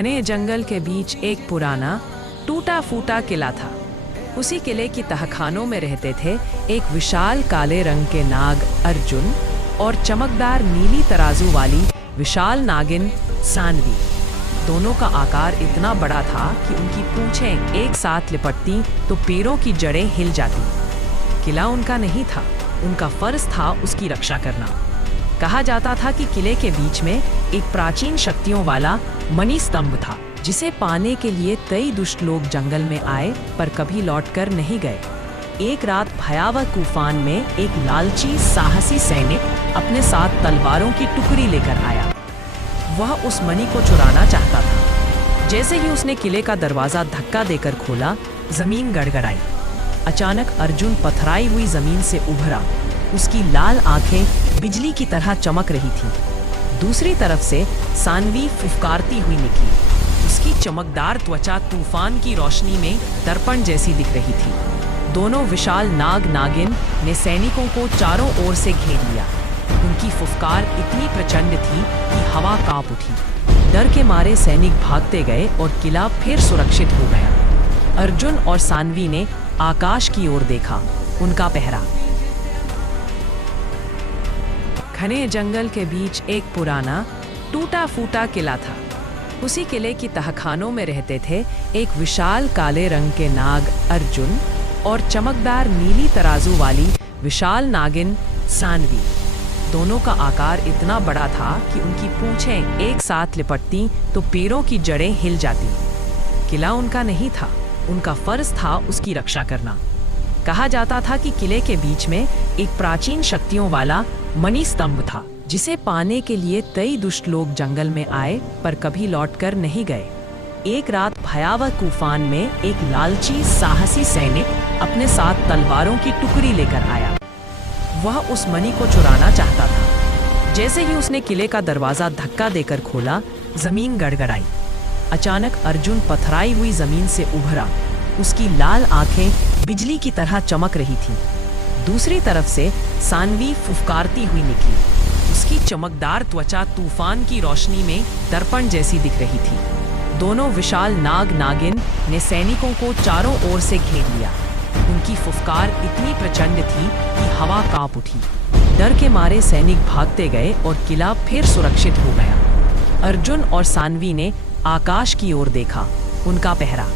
घने जंगल के बीच एक पुराना टूटा फूटा किला था। उसी किले की तहखानों में रहते थे एक विशाल काले रंग के नाग अर्जुन और चमकदार नीली तराजू वाली विशाल नागिन सानवी। दोनों का आकार इतना बड़ा था कि उनकी पूंछें एक साथ लिपटती तो पैरों की जड़ें हिल जाती। किला उनका नहीं था, उनका फर्ज था उसकी रक्षा करना। कहा जाता था कि किले के बीच में एक प्राचीन शक्तियों वाला मणि स्तंभ था, जिसे पाने के लिए कई दुष्ट लोग जंगल में आए पर कभी लौटकर नहीं गए। एक रात भयावह तूफान में एक लालची साहसी सैनिक अपने साथ तलवारों की टुकड़ी लेकर आया। वह उस मणि को चुराना चाहता था। जैसे ही उसने किले का दरवाजा धक्का देकर खोला, जमीन गड़गड़ाई। अचानक अर्जुन पथराई हुई जमीन से उभरा। उसकी लाल आंखें बिजली की तरह चमक रही थीं। दूसरी तरफ से सानवी फुफकारती हुई निकली। उसकी चमकदार त्वचा तूफान की रोशनी में दर्पण जैसी दिख रही थी। दोनों विशाल नाग नागिन ने सैनिकों को चारों ओर से घेर लिया। उनकी फुफकार इतनी प्रचंड थी कि हवा कांप उठी। डर के मारे सैनिक भागते गए और किला फिर सुरक्षित हो गया। अर्जुन और सानवी ने आकाश की ओर देखा। उनका पहरा। घने जंगल के बीच एक पुराना टूटा फूटा किला था। उसी किले की तहखानों में रहते थे एक विशाल काले रंग के नाग अर्जुन और चमकदार नीली तराजू वाली विशाल नागिन सानवी। दोनों का आकार इतना बड़ा था कि उनकी पूंछें एक साथ लिपटती तो पैरों की जड़ें हिल जाती। किला उनका नहीं था, उनका फर्ज था उसकी रक्षा करना। कहा जाता था कि किले के बीच में एक प्राचीन शक्तियों वाला मणि स्तंभ था, जिसे पाने के लिए कई दुष्ट लोग जंगल में आए पर कभी लौटकर नहीं गए। एक रात भयावह तूफान में एक लालची साहसी सैनिक अपने साथ तलवारों की टुकड़ी लेकर आया। वह उस मणि को चुराना चाहता था। जैसे ही उसने किले का दरवाजा धक्का देकर खोला, जमीन गड़गड़ाई। अचानक अर्जुन पथराई हुई जमीन से उभरा। उसकी लाल आंखें बिजली की तरह चमक रही थीं। दूसरी तरफ से सानवी फुफकारती हुई निकली। उसकी चमकदार त्वचा तूफान की रोशनी में दर्पण जैसी दिख रही थी। दोनों विशाल नाग नागिन ने सैनिकों को चारों ओर से घेर लिया। उनकी फुफकार इतनी प्रचंड थी कि हवा कांप उठी। डर के मारे सैनिक भागते गए और किला फिर सुरक्षित हो गया। अर्जुन और सानवी ने आकाश की ओर देखा। उनका पहरा।